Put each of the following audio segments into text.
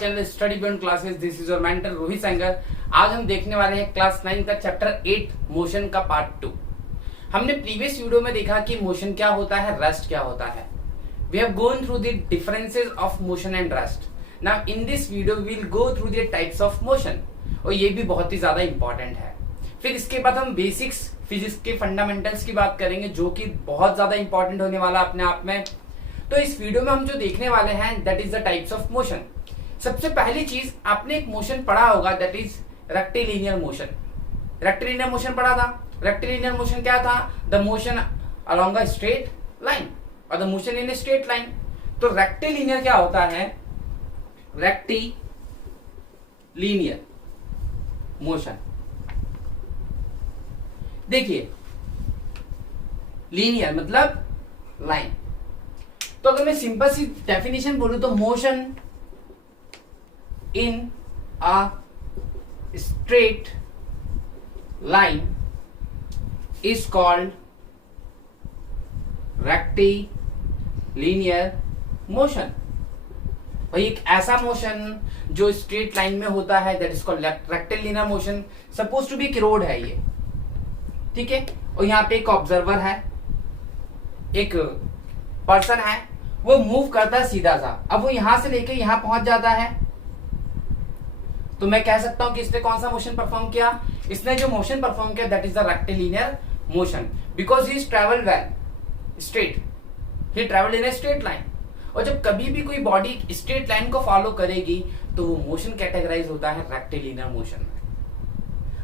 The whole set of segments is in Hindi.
Channel study beyond classes. This is your mentor Rohit Sengar. आज हम देखने वाले हैं क्लास 9 का चैप्टर 8 मोशन का पार्ट 2। हमने प्रीवियस वीडियो में देखा कि मोशन क्या होता है, रेस्ट क्या होता है। We have gone through the differences of motion and rest. Now in this video we will go through the types of motion, और ये भी बहुत ही ज्यादा इंपॉर्टेंट है। फिर इसके बाद हम बेसिक्स फिजिक्स के फंडामेंटल्स की बात करेंगे, जो कि बहुत ज्यादा इंपॉर्टेंट होने वाला अपने आप में। तो इस वीडियो में हम जो देखने वाले हैं that is the types of motion. सबसे पहली चीज, आपने एक मोशन पढ़ा होगा that is rectilinear motion. Rectilinear motion पढ़ा था। रेक्टिलिनियर मोशन क्या था? The motion along a straight line और the motion in a straight line. तो रेक्टिलिनियर क्या होता है? रेक्टिलिनियर मोशन, देखिए लीनियर मतलब लाइन। तो अगर मैं सिंपल सी डेफिनेशन बोलूं तो motion in a straight line is called rectilinear motion. भाई एक ऐसा मोशन जो स्ट्रेट लाइन में होता है that is called rectilinear motion. Suppose to be एक रोड है ये, ठीक है, और यहाँ पे एक ऑब्जर्वर है, एक पर्सन है, वो मूव करता है सीधा सा। अब वो यहां से लेके यहां पहुंच जाता है, तो मैं कह सकता हूं कि इसने कौन सा मोशन परफॉर्म किया? इसने जो मोशन परफॉर्म किया that is the rectilinear motion, because he travel well straight, he travel in a straight line. और जब कभी भी कोई बॉडी स्ट्रेट लाइन को फॉलो करेगी तो वो मोशन कैटेगराइज होता है रेक्टिलिनियर मोशन में।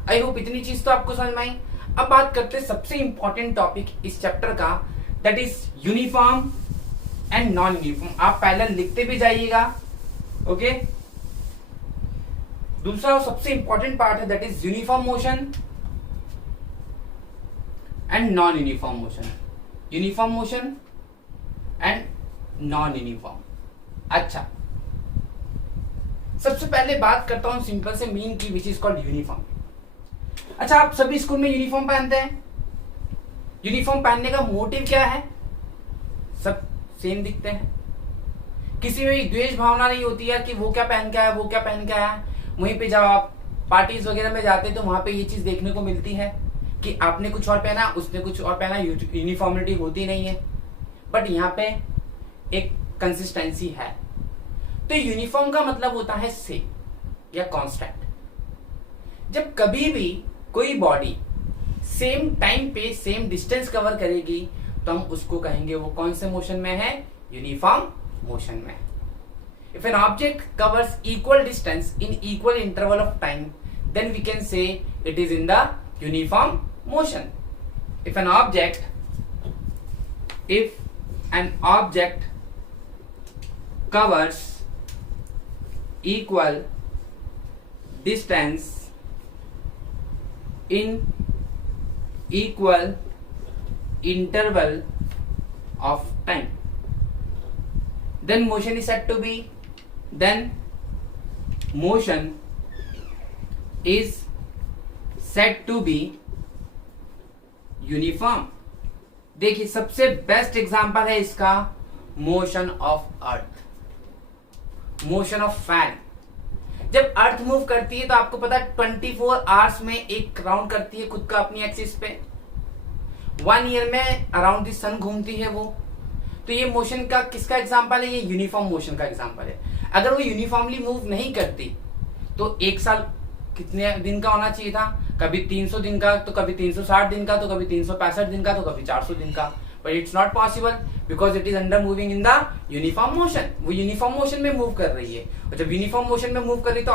आई होप इतनी चीज तो आपको समझ में आई। अब बात करते हैं सबसे इंपॉर्टेंट टॉपिक इस चैप्टर का, that is uniform and non uniform. आप पहले लिखते भी जाइएगा, ओके। दूसरा सबसे इंपॉर्टेंट पार्ट है that is uniform motion and non uniform motion. Uniform motion and non uniform. अच्छा, सबसे पहले बात करता हूं सिंपल से मीन की, विच इज कॉल्ड यूनिफॉर्म। अच्छा, आप सभी स्कूल में यूनिफॉर्म पहनते हैं। यूनिफॉर्म पहनने का मोटिव क्या है? सब सेम दिखते हैं, किसी में द्वेष भावना नहीं होती है कि वो क्या पहन के आया, वो क्या पहन के आया। वहीं पे जब आप पार्टीज वगैरह में जाते हैं तो वहां पे ये चीज देखने को मिलती है कि आपने कुछ और पहना, उसने कुछ और पहना, यूनिफॉर्मिटी होती नहीं है। बट यहाँ पे एक कंसिस्टेंसी है। तो यूनिफॉर्म का मतलब होता है सेम या कांस्टेंट। जब कभी भी कोई बॉडी सेम टाइम पे सेम डिस्टेंस कवर करेगी तो हम उसको कहेंगे वो कौन से मोशन में है? यूनिफॉर्म मोशन में। If an object covers equal distance in equal interval of time then we can say it is in the uniform motion. If an object covers equal distance in equal interval of time, then motion is said to be uniform। देखिए सबसे बेस्ट एग्जांपल है इसका motion of earth, motion of fan. जब अर्थ मूव करती है तो आपको पता है 24 आवर्स में एक राउंड करती है खुद का अपनी एक्सिस पे। 1 ईयर में अराउंड द सन घूमती है वो। तो ये मोशन का किसका एग्जांपल है? ये यूनिफॉर्म मोशन का एग्जांपल है। अगर वो यूनिफॉर्मली मूव नहीं करती तो एक साल कितने दिन का होना चाहिए था? कभी 300 दिन का, तो कभी 360 दिन का, तो कभी 365 दिन का, तो कभी 400 दिन का। But it's not possible because it is under moving in the uniform motion. वो यूनिफॉर्म मोशन में मूव कर रही है, और जब यूनिफॉर्म मोशन में मूव कर रही है तो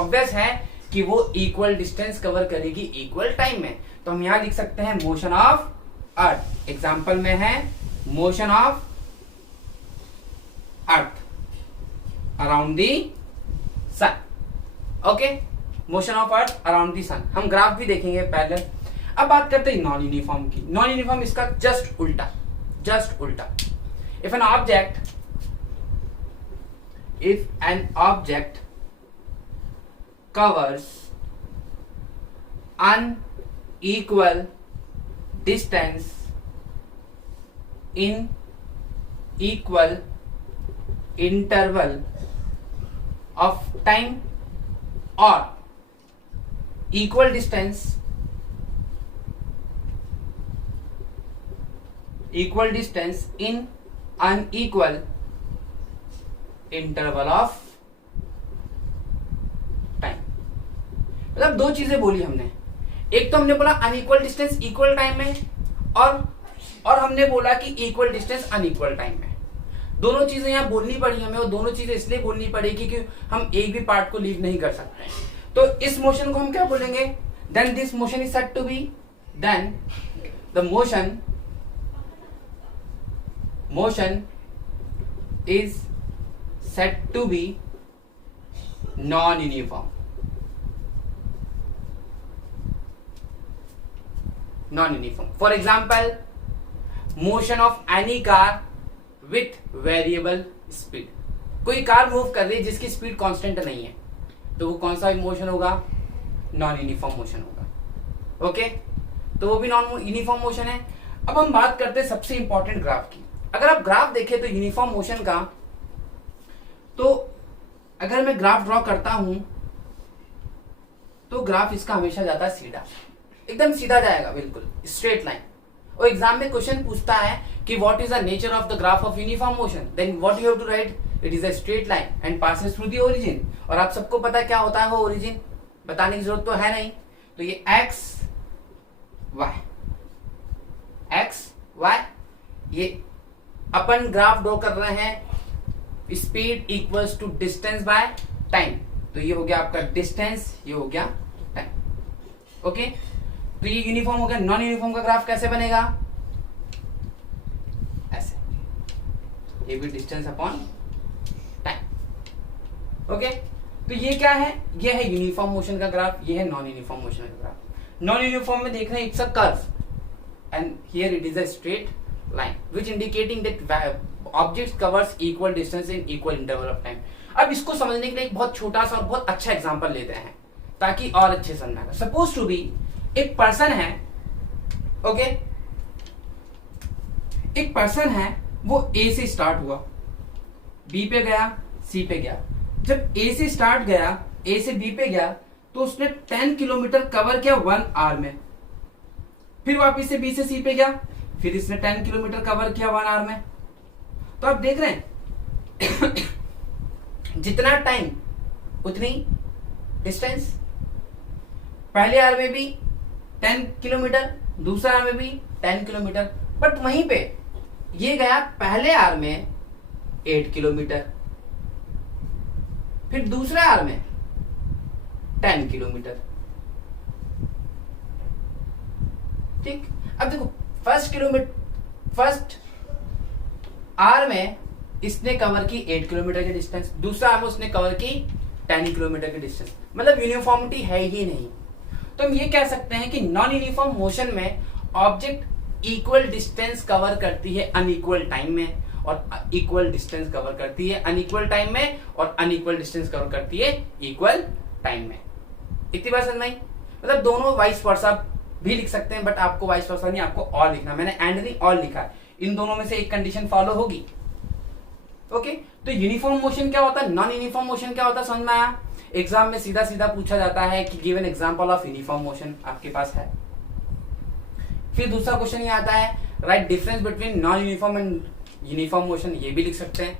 ऑब्वियस है कि वो इक्वल डिस्टेंस कवर करेगी इक्वल टाइम में। तो हम यहां लिख सकते हैं मोशन ऑफ अर्थ। एग्जांपल में है motion of earth around the sun. Okay, motion of earth around the sun. हम ग्राफ भी देखेंगे पहले। अब बात करते हैं नॉन यूनिफॉर्म की। नॉन यूनिफॉर्म इसका जस्ट उल्टा। If an object covers unequal distance in equal interval of time or equal distance in unequal interval of time। मतलब दो चीजें बोली हमने, एक तो हमने बोला अनइक्वल डिस्टेंस इक्वल टाइम में, और हमने बोला कि इक्वल डिस्टेंस अनइक्वल टाइम में। दोनों चीजें यहां बोलनी पड़ी हमें, और दोनों चीजें इसलिए बोलनी पड़ेगी कि हम एक भी पार्ट को लीव नहीं कर सकते। तो इस मोशन को हम क्या बोलेंगे? Then this motion is said to be, then the motion is said to be non-uniform। For example, motion of any car with variable speed। कोई कार मूव कर रही है जिसकी स्पीड कांस्टेंट नहीं है, तो वो कौन सा मोशन होगा? नॉन यूनिफॉर्म मोशन होगा। ओके, तो वो भी नॉन यूनिफॉर्म मोशन है। अब हम बात करते हैं सबसे इंपॉर्टेंट ग्राफ की। अगर आप ग्राफ देखें तो यूनिफॉर्म मोशन का, तो अगर मैं ग्राफ ड्रॉ करता हूं तो ग्राफ इसका हमेशा जाता है सीधा, एकदम सीधा जाएगा, बिल्कुल स्ट्रेट लाइन। और एग्जाम में क्वेश्चन पूछता है कि what is the nature of the graph of uniform motion, then what you have to write, it is a straight line and passes through the origin. और आप सबको पता है क्या होता है वो ओरिजिन, बताने की जरूरत तो है नहीं। तो ये एक्स वाई, ये अपन ग्राफ ड्रॉ कर रहे हैं speed equals to distance by time. तो ये हो गया आपका डिस्टेंस, ये हो गया टाइम। ओके, तो ये यूनिफॉर्म हो गया। नॉन यूनिफॉर्म का ग्राफ कैसे बनेगा? ऐसे, ये भी डिस्टेंस अपॉन टाइम। ओके, तो ये क्या है? ये है यूनिफॉर्म मोशन का ग्राफ, ये है नॉन यूनिफॉर्म मोशन का ग्राफ। नॉन यूनिफॉर्म में देख रहे हैं it's a curve and here it is a straight line which indicating that object covers equal distance in equal interval of time। अब इसको समझने के लिए एक बहुत छोटा सा और बहुत अच्छा एग्जांपल लेते हैं ताकि और अच्छे समझ में आए। सपोज टू बी एक पर्सन है, ओके, एक पर्सन है, वो ए से स्टार्ट हुआ, बी पे गया, सी पे गया। जब ए से स्टार्ट गया, ए से बी पे गया, तो उसने 10 किलोमीटर कवर किया 1 आवर में। फिर वापिस से बी से सी पे गया, फिर इसने 10 किलोमीटर कवर किया 1 आवर में। तो आप देख रहे हैं जितना टाइम उतनी डिस्टेंस। पहले आवर में भी 10 किलोमीटर, दूसरे आवर में भी 10 किलोमीटर, बट वहीं पे ये गया पहले आवर में 8 किलोमीटर, फिर दूसरे आवर में 10 किलोमीटर। ठीक, अब देखो फर्स्ट आवर में इसने कवर की 8 किलोमीटर की डिस्टेंस, दूसरा आवर में उसने कवर की 10 किलोमीटर की डिस्टेंस, मतलब यूनिफॉर्मिटी है ही नहीं। तो हम ये कह सकते हैं कि नॉन यूनिफॉर्म मोशन में ऑब्जेक्ट इक्वल डिस्टेंस कवर करती है अनइक्वल टाइम में, और इक्वल डिस्टेंस कवर करती है अनइक्वल टाइम में, और अनइक्वल डिस्टेंस कवर करती है इक्वल टाइम में। इतनी बात समझ में आई? मतलब दोनों वाइस वर्सा भी लिख सकते हैं, बट आपको वाइस वर्सा नहीं, आपको और लिखना। मैंने एंड नहीं और लिखा है, इन दोनों में से एक कंडीशन फॉलो होगी। ओके, तो यूनिफॉर्म मोशन क्या होता है, नॉन यूनिफॉर्म मोशन क्या होता है, समझ में आया? एग्जाम में सीधा सीधा पूछा जाता है कि give an example of uniform motion, आपके पास है। फिर दूसरा क्वेश्चन ये आता है right difference between non uniform and uniform motion, ये भी लिख सकते हैं।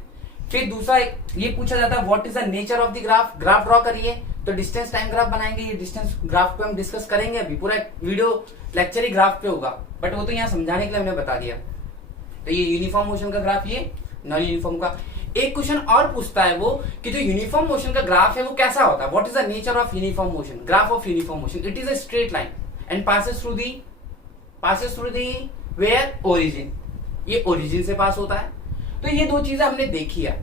फिर दूसरा ये पूछा जाता है what is the nature of the graph, graph draw करिए, तो डिस्टेंस टाइम ग्राफ बनाएंगे। ये डिस्टेंस ग्राफ पे हम डिस्कस करेंगे, अभी पूरा वीडियो लेक्चर ही ग्राफ पे होगा, बट वो तो यहाँ समझाने के लिए हमने बता दिया। तो ये यूनिफॉर्म मोशन का ग्राफ, ये नॉन यूनिफॉर्म का। एक क्वेश्चन और पूछता है वो कि जो यूनिफॉर्म मोशन का ग्राफ है वो कैसा होता है, what is the nature of uniform motion, graph of uniform motion. It is a straight line and passes through the where origin, ये ओरिजिन से पास होता है। तो ये दो चीजें हमने देखी है।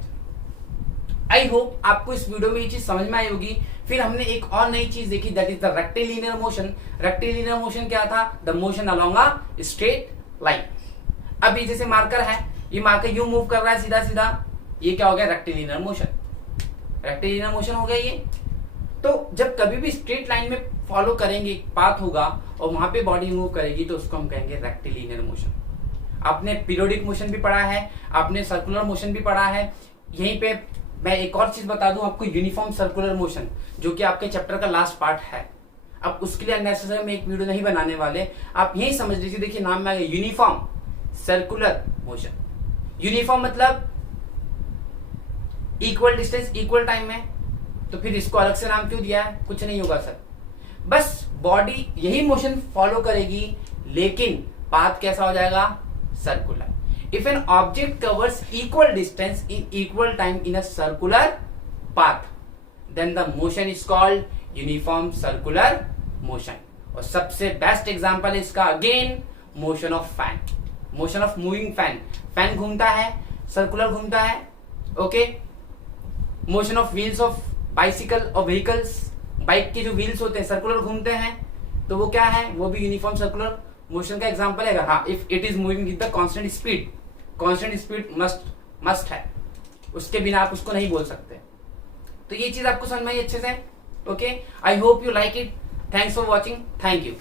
आई होप आपको इस वीडियो में ये चीज समझ में आई होगी। फिर हमने एक और नई चीज देखी, that is the rectilinear motion. Rectilinear motion क्या था, the motion along a straight line. अब ये जैसे मार्कर है, ये मार्कर यूं मूव कर रहा है सीधा सीधा, ये क्या हो गया, रेक्टिलिनियर मोशन। रेक्टिलिनियर मोशन हो गया ये। तो जब कभी भी स्ट्रेट लाइन में फॉलो करेंगे, पाथ होगा और वहां पे बॉडी मूव करेगी, तो उसको हम कहेंगे रेक्टिलिनियर मोशन। आपने पीरियोडिक मोशन भी पढ़ा है, आपने सर्कुलर मोशन भी पढ़ा है, यहीं पे मैं एक और चीज बता दूं आपको, यूनिफॉर्म सर्कुलर मोशन, जो कि आपके चैप्टर का लास्ट पार्ट है। अब उसके लिए अननेसेसरी में एक वीडियो नहीं बनाने वाले, आप यही समझ लीजिए। देखिए नाम में आ गया यूनिफॉर्म सर्कुलर मोशन। यूनिफॉर्म मतलब इक्वल डिस्टेंस इक्वल टाइम में, तो फिर इसको अलग से नाम क्यों दिया है? कुछ नहीं होगा सर, बस बॉडी यही मोशन फॉलो करेगी, लेकिन पाथ कैसा हो जाएगा? Circular. If an object covers equal distance in equal time in a circular path, then the motion is called uniform circular motion. और सबसे बेस्ट एग्जांपल इसका again motion of fan, motion of moving fan. Fan घूमता है, सर्कुलर घूमता है, okay. Motion of wheels of bicycle और व्हीकल्स, बाइक के जो व्हील्स होते हैं सर्कुलर घूमते हैं, तो वो क्या है? वो भी यूनिफॉर्म सर्कुलर मोशन का एग्जांपल है। हाँ, if it is moving with the constant speed, constant speed must है, उसके बिना आप उसको नहीं बोल सकते। तो ये चीज आपको समझ में आई अच्छे से? Okay, I hope you like it. Thanks for watching, thank you.